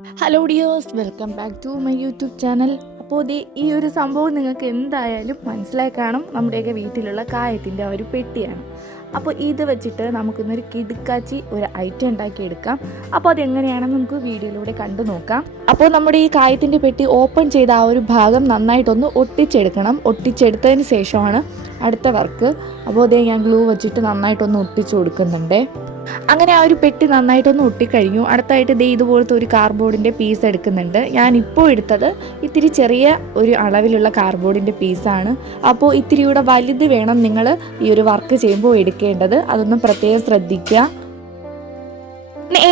Hello dears, welcome back to my YouTube channel. അപ്പോൾ ഈ ഒരു സംഭവം നിങ്ങൾക്ക് എന്തായാലും മനസ്സിലായി കാണും. നമ്മുടെയൊക്കെ വീട്ടിലുള്ള കായത്തിൻ്റെ ഒരു പെട്ടിയാണ്. അപ്പോൾ ഇത് വെച്ചിട്ട് നമുക്കിന്നൊരു കിടുക്കാച്ചി ഒരു ഐറ്റം ഉണ്ടാക്കിയെടുക്കാം. അപ്പോൾ അതെങ്ങനെയാണെന്ന് നമുക്ക് വീഡിയോയിലൂടെ കണ്ടു നോക്കാം. അപ്പോൾ നമ്മുടെ ഈ കായത്തിൻ്റെ പെട്ടി ഓപ്പൺ ചെയ്ത ആ ഒരു ഭാഗം നന്നായിട്ടൊന്ന് ഒട്ടിച്ചെടുക്കണം. ഒട്ടിച്ചെടുത്തതിന് ശേഷമാണ് അടുത്ത വർക്ക്. അപ്പോൾ അതേ ഞാൻ ഗ്ലൂ വെച്ചിട്ട് നന്നായിട്ടൊന്ന് ഒട്ടിച്ചു കൊടുക്കുന്നുണ്ട്. അങ്ങനെ ആ ഒരു പെട്ടി നന്നായിട്ടൊന്ന് ഒട്ടിക്കഴിഞ്ഞു. അടുത്തായിട്ട് ഇതുപോലത്തെ ഒരു കാർഡ്ബോർഡിൻ്റെ പീസ് എടുക്കുന്നുണ്ട്. ഞാനിപ്പോൾ എടുത്തത് ഇത്തിരി ചെറിയ ഒരു അളവിലുള്ള കാർഡ്ബോർഡിൻ്റെ പീസാണ്. അപ്പോൾ ഇത്തിരി കൂടെ വലുത് വേണം നിങ്ങൾ ഈ ഒരു വർക്ക് ചെയ്യുമ്പോൾ എടുക്കേണ്ടത്. അതൊന്നും പ്രത്യേകം ശ്രദ്ധിക്കുക.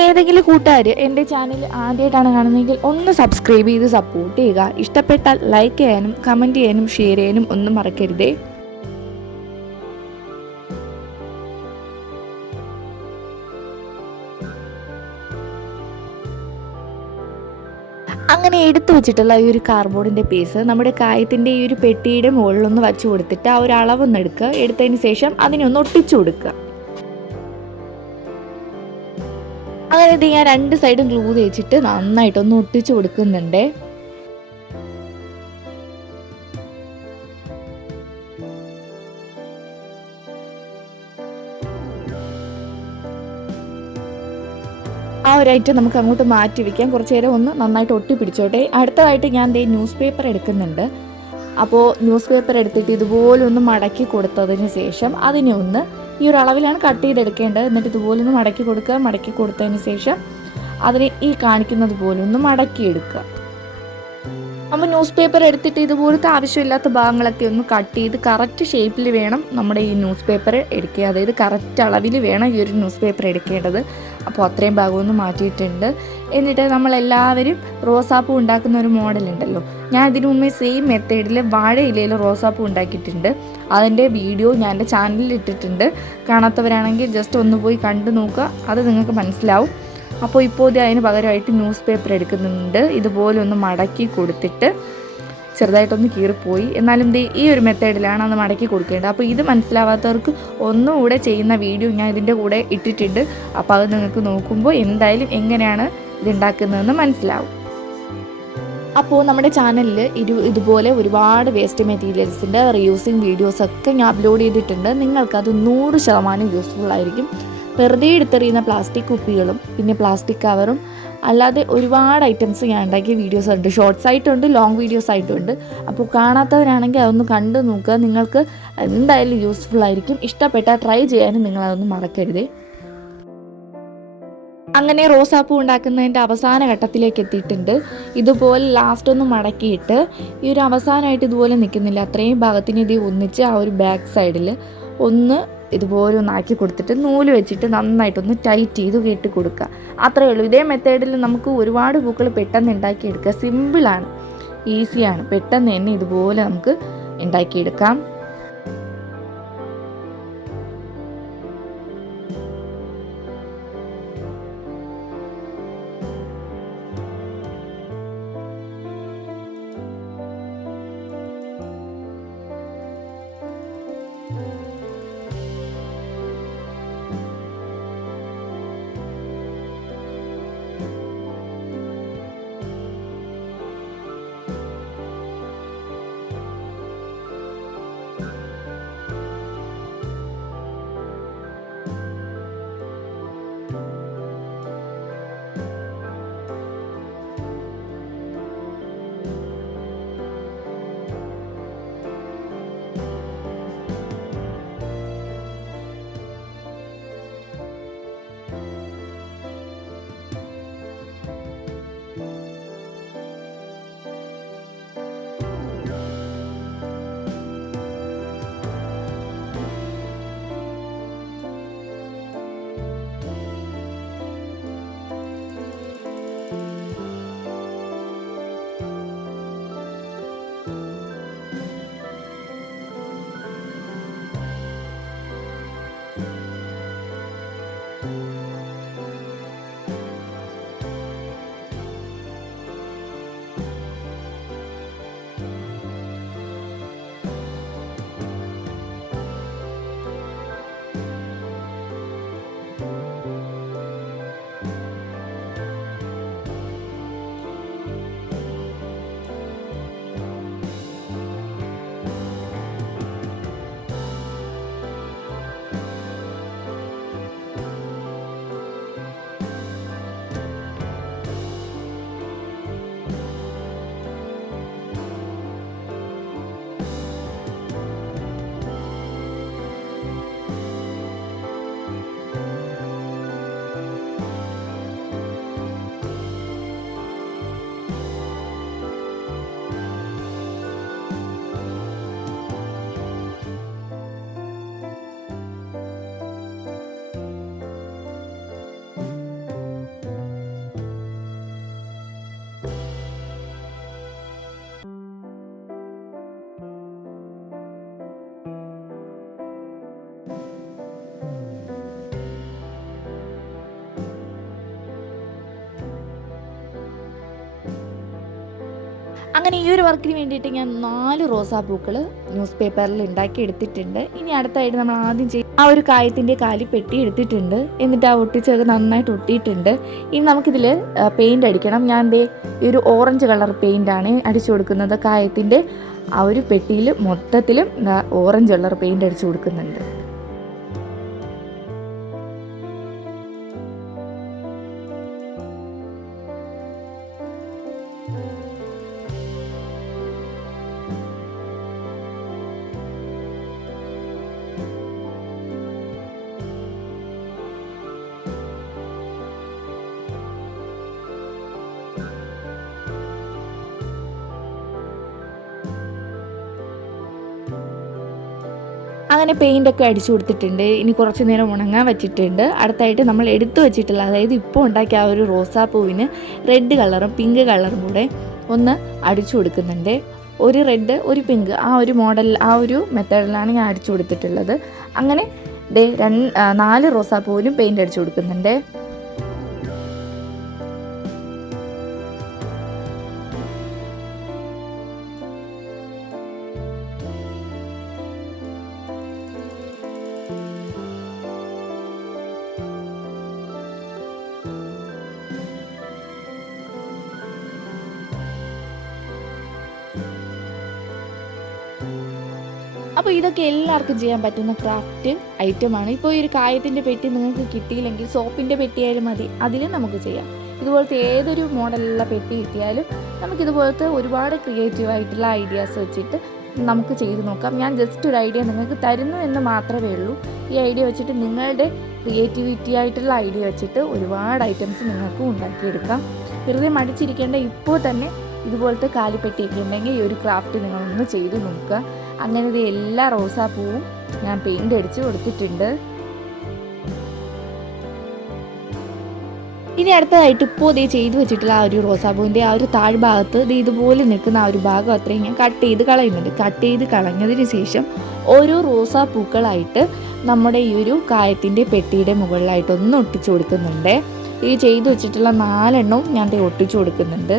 ഏതെങ്കിലും കൂട്ടുകാർ എൻ്റെ ചാനൽ ആദ്യമായിട്ടാണ് കാണുന്നതെങ്കിൽ ഒന്ന് സബ്സ്ക്രൈബ് ചെയ്ത് സപ്പോർട്ട് ചെയ്യുക. ഇഷ്ടപ്പെട്ടാൽ ലൈക്ക് ചെയ്യാനും കമൻറ്റ് ചെയ്യാനും ഷെയർ ചെയ്യാനും ഒന്നും മറക്കരുതേ. അങ്ങനെ എടുത്തു വെച്ചിട്ടുള്ള ഈ ഒരു കാർഡ്ബോർഡിൻ്റെ പീസ് നമ്മുടെ കായത്തിൻ്റെ ഈ ഒരു പെട്ടിയുടെ മുകളിലൊന്ന് വച്ച് കൊടുത്തിട്ട് ആ ഒരു അളവൊന്ന് എടുക്കുക. എടുത്തതിന് ശേഷം അതിനെ ഒന്ന് ഒട്ടിച്ചു കൊടുക്കുക. അങ്ങനെ ഇത് ഞാൻ രണ്ട് സൈഡും ഗ്ലൂ തേച്ചിട്ട് നന്നായിട്ടൊന്ന് ഒട്ടിച്ചു കൊടുക്കുന്നുണ്ട്. ആ ഒരു ഐറ്റം നമുക്ക് അങ്ങോട്ട് മാറ്റി വയ്ക്കാം. കുറച്ച് നേരം ഒന്ന് നന്നായിട്ട് ഒട്ടിപ്പിടിച്ചോട്ടെ. അടുത്തതായിട്ട് ഞാൻ ന്യൂസ് പേപ്പർ എടുക്കുന്നുണ്ട്. അപ്പോൾ ന്യൂസ് പേപ്പർ എടുത്തിട്ട് ഇതുപോലെ ഒന്ന് മടക്കി കൊടുത്തതിന് ശേഷം അതിനെ ഒന്ന് ഈ ഒരു അളവിലാണ് കട്ട് ചെയ്തെടുക്കേണ്ടത്. എന്നിട്ട് ഇതുപോലെ ഒന്ന് മടക്കി കൊടുക്കുക. മടക്കി കൊടുത്തതിന് ശേഷം അതിനെ ഈ കാണിക്കുന്നത് പോലെ ഒന്ന് മടക്കിയെടുക്കുക. അപ്പോൾ ന്യൂസ് പേപ്പർ എടുത്തിട്ട് ഇതുപോലത്തെ ആവശ്യമില്ലാത്ത ഭാഗങ്ങളൊക്കെ ഒന്ന് കട്ട് ചെയ്ത് കറക്റ്റ് ഷേപ്പിൽ വേണം നമ്മുടെ ഈ ന്യൂസ് പേപ്പർ എടുക്കുക. അതായത് കറക്റ്റ് അളവിൽ വേണം ഈ ഒരു ന്യൂസ് പേപ്പർ എടുക്കേണ്ടത്. അപ്പോൾ അത്രയും ഭാഗമൊന്ന് മാറ്റിയിട്ടുണ്ട്. എന്നിട്ട് നമ്മളെല്ലാവരും റോസാപ്പൂ ഉണ്ടാക്കുന്ന ഒരു മോഡലുണ്ടല്ലോ, ഞാൻ ഇതിനു മുമ്പേ സെയിം മെത്തേഡിൽ വാഴയിലയിൽ റോസാപ്പൂ ഉണ്ടാക്കിയിട്ടുണ്ട്. അതിൻ്റെ വീഡിയോ ഞാൻ എൻ്റെ ചാനലിൽ ഇട്ടിട്ടുണ്ട്. കാണാത്തവരാണെങ്കിൽ ജസ്റ്റ് ഒന്ന് പോയി കണ്ടു നോക്കുക, അത് നിങ്ങൾക്ക് മനസ്സിലാവും. അപ്പോൾ ഇപ്പോൾ അതിന് പകരമായിട്ട് ന്യൂസ് പേപ്പർ എടുക്കുന്നുണ്ട്. ഇതുപോലെ ഒന്ന് മടക്കി കൊടുത്തിട്ട് ചെറുതായിട്ടൊന്ന് കീറിപ്പോയി, എന്നാലും ഈ ഒരു മെത്തേഡിലാണ് അത് മടക്കി കൊടുക്കേണ്ടത്. അപ്പോൾ ഇത് മനസ്സിലാവാത്തവർക്ക് ഒന്നുകൂടെ ചെയ്യുന്ന വീഡിയോ ഞാൻ ഇതിൻ്റെ കൂടെ ഇട്ടിട്ടുണ്ട്. അപ്പോൾ അത് നിങ്ങൾക്ക് നോക്കുമ്പോൾ എന്തായാലും എങ്ങനെയാണ് ഇതുണ്ടാക്കുന്നതെന്ന് മനസ്സിലാവും. അപ്പോൾ നമ്മുടെ ചാനലിൽ ഇതുപോലെ ഒരുപാട് വേസ്റ്റ് മെറ്റീരിയൽസിൻ്റെ റീയൂസിങ് വീഡിയോസൊക്കെ ഞാൻ അപ്ലോഡ് ചെയ്തിട്ടുണ്ട്. നിങ്ങൾക്കത് 100% യൂസ്ഫുൾ ആയിരിക്കും. വെറുതെ എടുത്തെറിയുന്ന പ്ലാസ്റ്റിക് കുപ്പികളും പിന്നെ പ്ലാസ്റ്റിക് കവറും അല്ലാതെ ഒരുപാട് ഐറ്റംസ് ഞാൻ ഉണ്ടാക്കിയ വീഡിയോസ് ഉണ്ട്. ഷോർട്സ് ആയിട്ടുണ്ട്, ലോങ് വീഡിയോസ് ആയിട്ടുണ്ട്. അപ്പോൾ കാണാത്തവരാണെങ്കിൽ അതൊന്ന് കണ്ടു നോക്കുക. നിങ്ങൾക്ക് എന്തായാലും യൂസ്ഫുൾ ആയിരിക്കും. ഇഷ്ടപ്പെട്ടാൽ ട്രൈ ചെയ്യാനും നിങ്ങളതൊന്നും മറക്കരുതേ. അങ്ങനെ റോസാപ്പൂ ഉണ്ടാക്കുന്നതിൻ്റെ അവസാന ഘട്ടത്തിലേക്ക് എത്തിയിട്ടുണ്ട്. ഇതുപോലെ ലാസ്റ്റ് ഒന്ന് മടക്കിയിട്ട് ഈ ഒരു അവസാനമായിട്ട് ഇതുപോലെ നിൽക്കുന്നില്ല, അത്രയും ഭാഗത്തിന് ഇത് ഒന്നിച്ച് ആ ഒരു ബാക്ക് സൈഡിൽ ഒന്ന് ഇതുപോലെ ഒന്ന് ആക്കി കൊടുത്തിട്ട് നൂല് വെച്ചിട്ട് നന്നായിട്ടൊന്ന് ടൈറ്റ് ചെയ്ത് കെട്ടി കൊടുക്കുക. അത്രയേ ഉള്ളൂ. ഇതേ മെത്തേഡിൽ നമുക്ക് ഒരുപാട് പൂക്കൾ പെട്ടെന്ന് ഉണ്ടാക്കിയെടുക്കുക. സിമ്പിളാണ്, ഈസിയാണ്. പെട്ടെന്ന് തന്നെ ഇതുപോലെ നമുക്ക് ഉണ്ടാക്കിയെടുക്കാം. അങ്ങനെ ഈ ഒരു വർക്കിന് വേണ്ടിയിട്ട് ഞാൻ 4 റോസാപ്പൂക്കൾ ന്യൂസ് പേപ്പറിൽ ഉണ്ടാക്കി എടുത്തിട്ടുണ്ട്. ഇനി അടുത്തായിട്ട് നമ്മൾ ആദ്യം ആ ഒരു കായത്തിൻ്റെ കാലി പെട്ടി എടുത്തിട്ടുണ്ട്. എന്നിട്ട് ആ ഒട്ടിച്ചത് നന്നായിട്ട് ഒട്ടിയിട്ടുണ്ട്. ഇനി നമുക്കിതിൽ പെയിൻ്റ് അടിക്കണം. ഞാൻ ഈ ഒരു ഓറഞ്ച് കളർ പെയിൻ്റാണ് അടിച്ചു കൊടുക്കുന്നത്. കായത്തിൻ്റെ ആ ഒരു പെട്ടിയിൽ മൊത്തത്തിലും ഓറഞ്ച് കളർ പെയിൻ്റ് അടിച്ചു കൊടുക്കുന്നുണ്ട്. അങ്ങനെ പെയിൻ്റൊക്കെ അടിച്ചു കൊടുത്തിട്ടുണ്ട്. ഇനി കുറച്ച് നേരം ഉണങ്ങാൻ വെച്ചിട്ടുണ്ട്. അടുത്തായിട്ട് നമ്മൾ എടുത്തു വെച്ചിട്ടുള്ള, അതായത് ഇപ്പോൾ ഉണ്ടാക്കിയ ആ ഒരു റോസാപ്പൂവിന് റെഡ് കളറും പിങ്ക് കളറും കൂടെ ഒന്ന് അടിച്ചു കൊടുക്കുന്നുണ്ട്. ഒരു റെഡ് ഒരു പിങ്ക് ആ ഒരു മോഡൽ ആ ഒരു മെത്തേഡിലാണ് ഞാൻ അടിച്ചു കൊടുത്തിട്ടുള്ളത്. അങ്ങനെ 4 റോസാപ്പൂവിനും പെയിൻ്റ് അടിച്ചു കൊടുക്കുന്നുണ്ട്. അപ്പോൾ ഇതൊക്കെ എല്ലാവർക്കും ചെയ്യാൻ പറ്റുന്ന ക്രാഫ്റ്റ് ഐറ്റമാണ്. ഇപ്പോൾ ഈ ഒരു കായത്തിൻ്റെ പെട്ടി നിങ്ങൾക്ക് കിട്ടിയില്ലെങ്കിൽ സോപ്പിൻ്റെ പെട്ടിയായാലും മതി, അതിലും നമുക്ക് ചെയ്യാം. ഇതുപോലത്തെ ഏതൊരു മോഡലുള്ള പെട്ടി കിട്ടിയാലും നമുക്കിതുപോലത്തെ ഒരുപാട് ക്രിയേറ്റീവായിട്ടുള്ള ഐഡിയാസ് വെച്ചിട്ട് നമുക്ക് ചെയ്ത് നോക്കാം. ഞാൻ ജസ്റ്റ് ഒരു ഐഡിയ നിങ്ങൾക്ക് തരുന്നു എന്ന് മാത്രമേ ഉള്ളൂ. ഈ ഐഡിയ വെച്ചിട്ട് നിങ്ങളുടെ ക്രിയേറ്റിവിറ്റി ആയിട്ടുള്ള ഐഡിയ വെച്ചിട്ട് ഒരുപാട് ഐറ്റംസ് നിങ്ങൾക്ക് ഉണ്ടാക്കിയെടുക്കാം. വെറുതെ മടിച്ചിരിക്കേണ്ട, ഇപ്പോൾ തന്നെ ഇതുപോലത്തെ കാലിപ്പെട്ടിയൊക്കെ ഉണ്ടെങ്കിൽ ഈ ഒരു ക്രാഫ്റ്റ് നിങ്ങളൊന്ന് ചെയ്ത് നോക്കുക. അങ്ങനെ ഇത് എല്ലാ റോസാപ്പൂവും ഞാൻ പെയിൻ്റ് അടിച്ച് കൊടുത്തിട്ടുണ്ട്. ഇനി അടുത്തതായിട്ട് ഇപ്പോൾ ചെയ്തു വെച്ചിട്ടുള്ള ആ ഒരു റോസാപ്പൂവിൻ്റെ ആ ഒരു താഴ്ഭാഗത്ത് ഇതുപോലെ നിൽക്കുന്ന ആ ഒരു ഭാഗം അത്രയും ഞാൻ കട്ട് ചെയ്ത് കളയുന്നുണ്ട്. കട്ട് ചെയ്ത് കളഞ്ഞതിന് ശേഷം ഓരോ റോസാപ്പൂക്കളായിട്ട് നമ്മുടെ ഈ ഒരു കായത്തിൻ്റെ പെട്ടിയുടെ മുകളിലായിട്ട് ഒന്ന് ഒട്ടിച്ചു കൊടുക്കുന്നുണ്ട്. ഈ ചെയ്തു വെച്ചിട്ടുള്ള 4 എണ്ണവും ഞാൻ ഒട്ടിച്ചു കൊടുക്കുന്നുണ്ട്.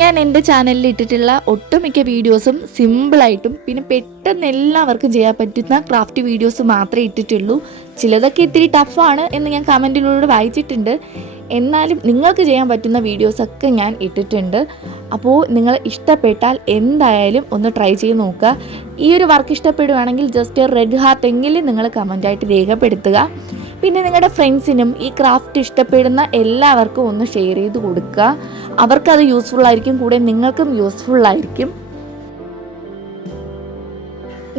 ഞാൻ എൻ്റെ ചാനലിൽ ഇട്ടിട്ടുള്ള ഒട്ടുമിക്ക വീഡിയോസും സിമ്പിളായിട്ടും പിന്നെ പെട്ടെന്ന് എല്ലാവർക്കും ചെയ്യാൻ പറ്റുന്ന ക്രാഫ്റ്റ് വീഡിയോസ് മാത്രമേ ഇട്ടിട്ടുള്ളൂ. ചിലതൊക്കെ ഇത്തിരി ടഫാണ് എന്ന് ഞാൻ കമൻറ്റിലൂടെ വായിച്ചിട്ടുണ്ട്. എന്നാലും നിങ്ങൾക്ക് ചെയ്യാൻ പറ്റുന്ന വീഡിയോസൊക്കെ ഞാൻ ഇട്ടിട്ടുണ്ട്. അപ്പോൾ നിങ്ങൾ ഇഷ്ടപ്പെട്ടാൽ എന്തായാലും ഒന്ന് ട്രൈ ചെയ്ത് നോക്കുക. ഈ ഒരു വർക്ക് ഇഷ്ടപ്പെടുകയാണെങ്കിൽ ജസ്റ്റ് റെഡ് ഹാർട്ട് എങ്കിലും നിങ്ങൾ കമൻറ്റായിട്ട് രേഖപ്പെടുത്തുക. പിന്നെ നിങ്ങളുടെ ഫ്രണ്ട്സിനും ഈ ക്രാഫ്റ്റ് ഇഷ്ടപ്പെടുന്ന എല്ലാവർക്കും ഒന്ന് ഷെയർ ചെയ്ത് കൊടുക്കുക. അവർക്കത് യൂസ്ഫുള്ളായിരിക്കും, കൂടെ നിങ്ങൾക്കും യൂസ്ഫുള്ളായിരിക്കും.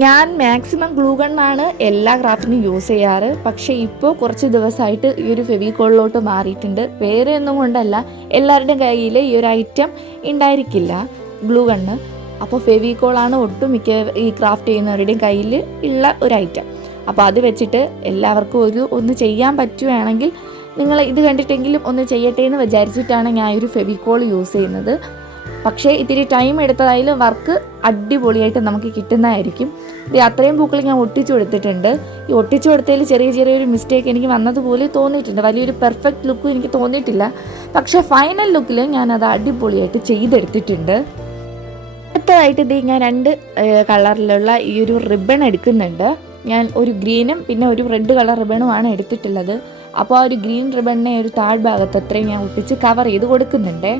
ഞാൻ മാക്സിമം ഗ്ലൂ ഗണ്ണാണ് എല്ലാ ക്രാഫ്റ്റിനും യൂസ് ചെയ്യാറ്. പക്ഷേ ഇപ്പോൾ കുറച്ച് ദിവസമായിട്ട് ഈ ഒരു ഫെവിക്കോളിലോട്ട് മാറിയിട്ടുണ്ട്. വേറെ ഒന്നും കൊണ്ടല്ല, എല്ലാവരുടെയും കയ്യിൽ ഈ ഒരു ഐറ്റം ഉണ്ടായിരിക്കില്ല, ഗ്ലൂ ഗണ്ണ്. അപ്പോൾ ഫെവിക്കോളാണ് ഒട്ടുമിക്ക ഈ ക്രാഫ്റ്റ് ചെയ്യുന്നവരുടെയും കയ്യിൽ ഉള്ള ഒരു ഐറ്റം. അപ്പോൾ അത് വെച്ചിട്ട് എല്ലാവർക്കും ഒന്ന് ചെയ്യാൻ പറ്റുകയാണെങ്കിൽ നിങ്ങൾ ഇത് കണ്ടിട്ടെങ്കിലും ഒന്ന് ചെയ്യട്ടെ എന്ന് വിചാരിച്ചിട്ടാണ് ഞാൻ ഒരു ഫെവിക്കോൾ യൂസ് ചെയ്യുന്നത്. പക്ഷേ ഇത്തിരി ടൈം എടുത്തതായാലും വർക്ക് അടിപൊളിയായിട്ട് നമുക്ക് കിട്ടുന്നതായിരിക്കും. ഇത് അത്രയും പൂക്കൾ ഞാൻ ഒട്ടിച്ചു കൊടുത്തിട്ടുണ്ട്. ഈ ഒട്ടിച്ചു കൊടുത്തതിൽ ചെറിയൊരു മിസ്റ്റേക്ക് എനിക്ക് വന്നതുപോലെ തോന്നിയിട്ടുണ്ട്. വലിയൊരു പെർഫെക്റ്റ് ലുക്കും എനിക്ക് തോന്നിയിട്ടില്ല. പക്ഷേ ഫൈനൽ ലുക്കിൽ ഞാനത് അടിപൊളിയായിട്ട് ചെയ്തെടുത്തിട്ടുണ്ട്. അടുത്തതായിട്ട് ഞാൻ 2 കളറിലുള്ള ഈ ഒരു റിബൺ എടുക്കുന്നുണ്ട്. ഞാൻ ഒരു ഗ്രീനും പിന്നെ ഒരു റെഡ് കളർ റിബണുമാണ് എടുത്തിട്ടുള്ളത്. അപ്പോൾ ആ ഒരു ഗ്രീൻ റിബണിനെ ഒരു താഴ്ഭാഗത്ത് അത്രയും ഞാൻ ഒട്ടിച്ച് കവർ ചെയ്ത് കൊടുക്കുന്നുണ്ട്.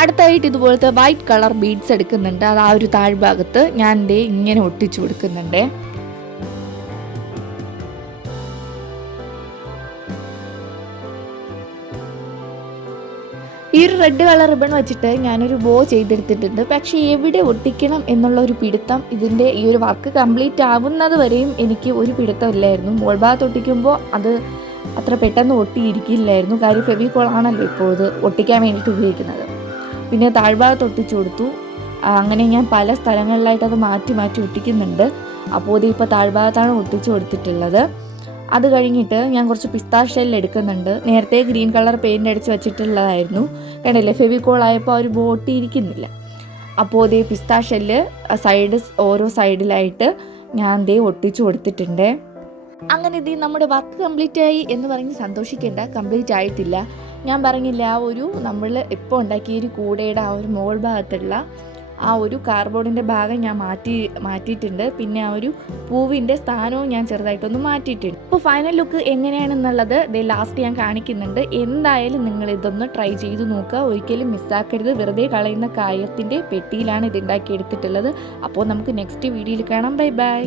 അടുത്തായിട്ട് ഇതുപോലത്തെ വൈറ്റ് കളർ ബീഡ്സ് എടുക്കുന്നുണ്ട്. അത് ആ ഒരു താഴ്ഭാഗത്ത് ഞാൻ ഇങ്ങനെ ഒട്ടിച്ചു കൊടുക്കുന്നുണ്ട്. ഈ ഒരു റെഡ് കളർ റിബൺ വെച്ചിട്ട് ഞാനൊരു ബോ ചെയ്തെടുത്തിട്ടുണ്ട്. പക്ഷേ എവിടെ ഒട്ടിക്കണം എന്നുള്ള ഒരു പിടുത്തം, ഇതിൻ്റെ ഈ ഒരു വർക്ക് കംപ്ലീറ്റ് ആവുന്നത് വരെയും എനിക്ക് ഒരു പിടുത്തം ഇല്ലായിരുന്നു. മോൾ ഭാഗത്ത് ഒട്ടിക്കുമ്പോൾ അത് അത്ര പെട്ടെന്ന് ഒട്ടിയിരിക്കില്ലായിരുന്നു. കാര്യം ഫെവിക്കോൾ ആണല്ലോ ഇപ്പോൾ ഇത് ഒട്ടിക്കാൻ വേണ്ടിയിട്ട് ഉപയോഗിക്കുന്നത്. പിന്നെ താഴ്ഭാഗത്ത് ഒട്ടിച്ചു കൊടുത്തു. അങ്ങനെ ഞാൻ പല സ്ഥലങ്ങളിലായിട്ട് അത് മാറ്റി മാറ്റി ഒട്ടിക്കുന്നുണ്ട്. അപ്പോൾ ഇത് ഇപ്പോൾ താഴ്ഭാഗത്താണ് ഒട്ടിച്ചു കൊടുത്തിട്ടുള്ളത്. അത് കഴിഞ്ഞിട്ട് ഞാൻ കുറച്ച് പിസ്താ ഷെൽ എടുക്കുന്നുണ്ട്. നേരത്തെ ഗ്രീൻ കളർ പെയിൻ്റ് അടിച്ച് വെച്ചിട്ടുള്ളതായിരുന്നു. കണ്ടില്ലേ, ഫെവിക്കോൾ ആയപ്പോൾ ആ ഒരു ബോട്ടി ഇരിക്കുന്നില്ല. അപ്പോൾ ഇതേ പിസ്താ ഷെല്ല് ഓരോ സൈഡിലായിട്ട് ഞാൻ ദേ ഒട്ടിച്ചു കൊടുത്തിട്ടുണ്ട്. അങ്ങനെ ഇത് നമ്മുടെ വർക്ക് കംപ്ലീറ്റ് ആയി എന്ന് പറഞ്ഞ് സന്തോഷിക്കേണ്ട, കംപ്ലീറ്റ് ആയിട്ടില്ല. ഞാൻ പറഞ്ഞില്ല, ആ ഒരു നമ്മൾ ഇപ്പോൾ ഉണ്ടാക്കിയ ഒരു കൂടയുടെ ആ ഒരു മോൾ ഭാഗത്തുള്ള ആ ഒരു കാർഡ്ബോർഡിൻ്റെ ഭാഗം ഞാൻ മാറ്റിയിട്ടുണ്ട്. പിന്നെ ആ ഒരു പൂവിൻ്റെ സ്ഥാനവും ഞാൻ ചെറുതായിട്ടൊന്ന് മാറ്റിയിട്ടുണ്ട്. അപ്പോൾ ഫൈനൽ ലുക്ക് എങ്ങനെയാണെന്നുള്ളത് ലാസ്റ്റ് ഞാൻ കാണിക്കുന്നുണ്ട്. എന്തായാലും നിങ്ങൾ ഇതൊന്ന് ട്രൈ ചെയ്ത് നോക്കുക, ഒരിക്കലും മിസ്സാക്കരുത്. വെറുതെ കളയുന്ന കായത്തിൻ്റെ പെട്ടിയിലാണ് ഇത് ഉണ്ടാക്കിയെടുത്തിട്ടുള്ളത്. അപ്പോൾ നമുക്ക് നെക്സ്റ്റ് വീഡിയോയിൽ കാണാം. Bye bye.